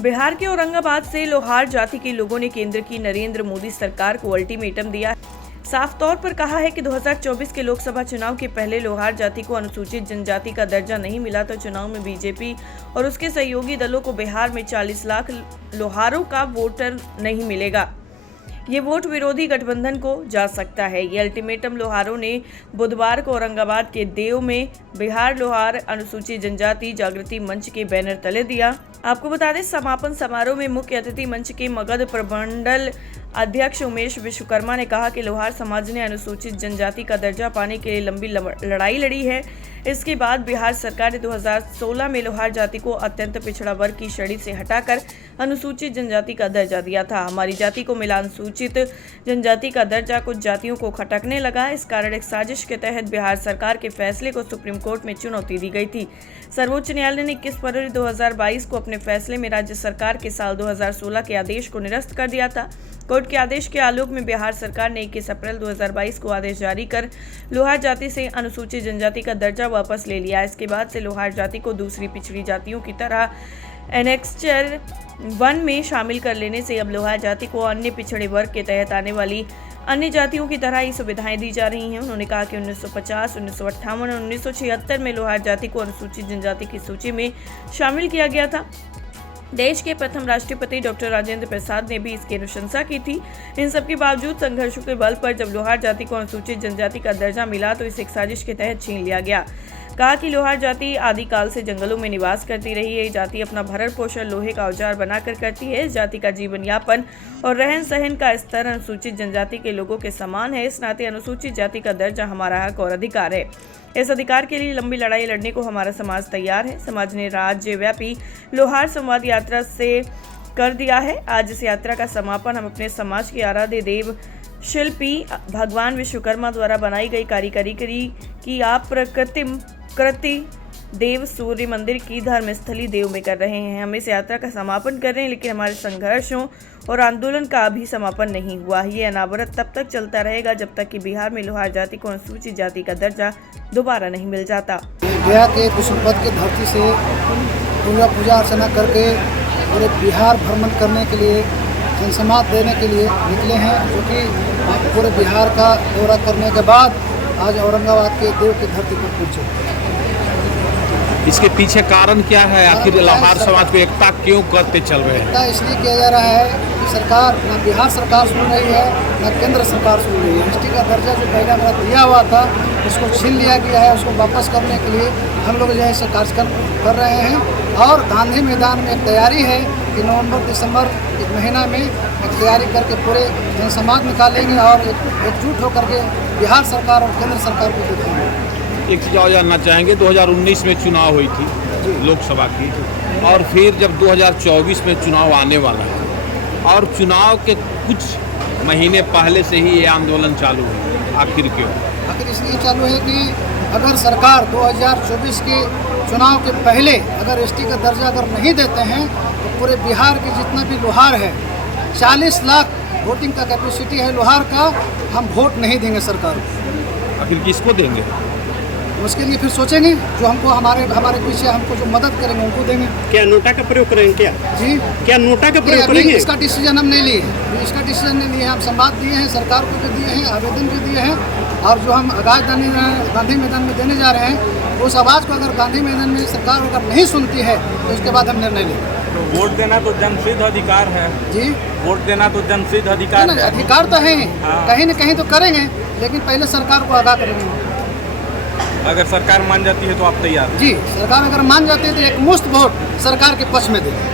बिहार के औरंगाबाद से लोहार जाति के लोगों ने केंद्र की नरेंद्र मोदी सरकार को अल्टीमेटम दिया। साफ तौर पर कहा है कि 2024 के लोकसभा चुनाव के पहले लोहार जाति को अनुसूचित जनजाति का दर्जा नहीं मिला तो चुनाव में बीजेपी और उसके सहयोगी दलों को बिहार में 40 लाख लोहारों का वोटर नहीं मिलेगा। ये वोट विरोधी गठबंधन को जा सकता है। ये अल्टीमेटम लोहारों ने बुधवार को औरंगाबाद के देव में बिहार लोहार अनुसूचित जनजाति जागृति मंच के बैनर तले दिया। आपको बता दें, समापन समारोह में मुख्य अतिथि मंच के मगध प्रमंडल अध्यक्ष उमेश विश्वकर्मा ने कहा कि लोहार समाज ने अनुसूचित जनजाति का दर्जा पाने के लिए लंबी लड़ाई लड़ी है। इसके बाद बिहार सरकार ने 2016 में लोहार जाति को अत्यंत पिछड़ा वर्ग की श्रेणी से हटाकर अनुसूचित जनजाति का दर्जा दिया था। हमारी जाति को मिला अनुसूचित जनजाति का दर्जा कुछ जातियों को खटकने लगा। इस कारण एक साजिश के तहत बिहार सरकार के फैसले को सुप्रीम कोर्ट में चुनौती दी गई थी। सर्वोच्च न्यायालय ने 21 फरवरी 2022 को अपने फैसले में राज्य सरकार के साल 2016 के आदेश को निरस्त कर दिया था। कोर्ट के आदेश के आलोक में बिहार सरकार ने 21 अप्रैल 2022 को आदेश जारी कर लोहार जाति से अनुसूचित जनजाति का दर्जा वापस ले लिया। इसके बाद से लोहार जाति को दूसरी पिछड़ी जातियों की तरह एनेक्स्चर 1 में शामिल कर लेने से अब लोहार जाति को अन्य पिछड़े वर्ग के तहत आने वाली अन्य जातियों की तरह ही सुविधाएं दी जा रही हैं। उन्होंने कहा कि 1950, 1958 और 1976 में लोहार जाति को अनुसूचित जनजाति की सूची में शामिल किया गया था। देश के प्रथम राष्ट्रपति डॉक्टर राजेंद्र प्रसाद ने भी इसकी अनुशंसा की थी। इन सबके बावजूद संघर्षों के बल पर जब लोहार जाति को अनुसूचित जनजाति का दर्जा मिला तो इसे एक साजिश के तहत छीन लिया गया। कहा कि लोहार जाति आदिकाल से जंगलों में निवास करती रही है। ये जाति अपना भरण पोषण लोहे का औजार बनाकर करती है। इस जाति का जीवन यापन और रहन सहन का स्तर अनुसूचित जनजाति के लोगों के समान है। इस नाते अनुसूचित जाति का दर्जा हमारा हक और अधिकार है। इस अधिकार के लिए लंबी लड़ाई लड़ने को हमारा समाज तैयार है। समाज ने राज्यव्यापी लोहार संवाद यात्रा से कर दिया है। आज इस यात्रा का समापन हम अपने समाज के आराध्य देव शिल्पी भगवान विश्वकर्मा द्वारा बनाई गई कारीगरी की आप कृति देव सूर्य मंदिर की धर्मस्थली देव में कर रहे हैं। हम इस यात्रा का समापन कर रहे हैं, लेकिन हमारे संघर्षों और आंदोलन का अभी समापन नहीं हुआ। ये अनावरत तब तक चलता रहेगा जब तक कि बिहार में लोहार जाति को अनुसूचित जाति का दर्जा दोबारा नहीं मिल जाता। गया के विष्णुपद की धरती से पूजा अर्चना करके पूरे बिहार भ्रमण करने के लिए जनसमाज देने के लिए निकले हैं, जो कि पूरे बिहार का दौरा करने के बाद आज औरंगाबाद के देव की धरती पर पहुंचे। इसके पीछे कारण क्या है? आखिर लोहार समाज को एकता क्यों करते चल रहे हैं? एकता इसलिए किया जा रहा है कि सरकार न बिहार सरकार सुन रही है न केंद्र सरकार सुन रही है। एसटी का दर्जा जो पहले हमारा दिया हुआ था उसको छीन लिया गया है। उसको वापस करने के लिए हम लोग जो है इसे कार्यक्रम कर रहे हैं और गांधी मैदान में तैयारी है कि नवंबर दिसंबर इस महीना में तैयारी करके पूरे जनसमाज निकालेंगे और एकजुट होकर के बिहार सरकार और केंद्र सरकार को दिखाएंगे। एक चीज़ और जानना चाहेंगे, 2019 में चुनाव हुई थी लोकसभा की, और फिर जब 2024 में चुनाव आने वाला है और चुनाव के कुछ महीने पहले से ही ये आंदोलन चालू है, आखिर क्यों? आखिर इसलिए चालू है कि अगर सरकार 2024 के चुनाव के पहले अगर एसटी का दर्जा अगर नहीं देते हैं तो पूरे बिहार के जितना भी लोहार है 40 लाख वोटिंग का कैपेसिटी है लोहार का, हम वोट नहीं देंगे सरकार को। आखिर किसको देंगे? उसके लिए फिर सोचेंगे जो हमको हमारे पीछे हमको जो मदद करेंगे उनको देंगे। क्या नोटा का प्रयोग करेंगे? क्या जी, क्या नोटा का प्रयोग करेंगे? इसका डिसीजन हम नहीं लिए, इसका डिसीजन नहीं लिए। हम संवाद दिए हैं, सरकार को भी दिए हैं, आवेदन भी दिए हैं, और जो हम आगाज गांधी मैदान में देने जा रहे हैं उस आवाज़ को अगर गांधी मैदान में सरकार अगर नहीं सुनती है तो उसके बाद हम निर्णय लेंगे। वोट देना तो जनसिद्ध अधिकार है जी, वोट देना तो जनसिद्ध अधिकार है। अधिकार तो है, कहीं न कहीं तो करेंगे, लेकिन पहले सरकार को आगाह करेंगे। अगर सरकार मान जाती है तो आप तैयार? जी, सरकार अगर मान जाती है तो एक मुश्त वोट सरकार के पक्ष में देंगे।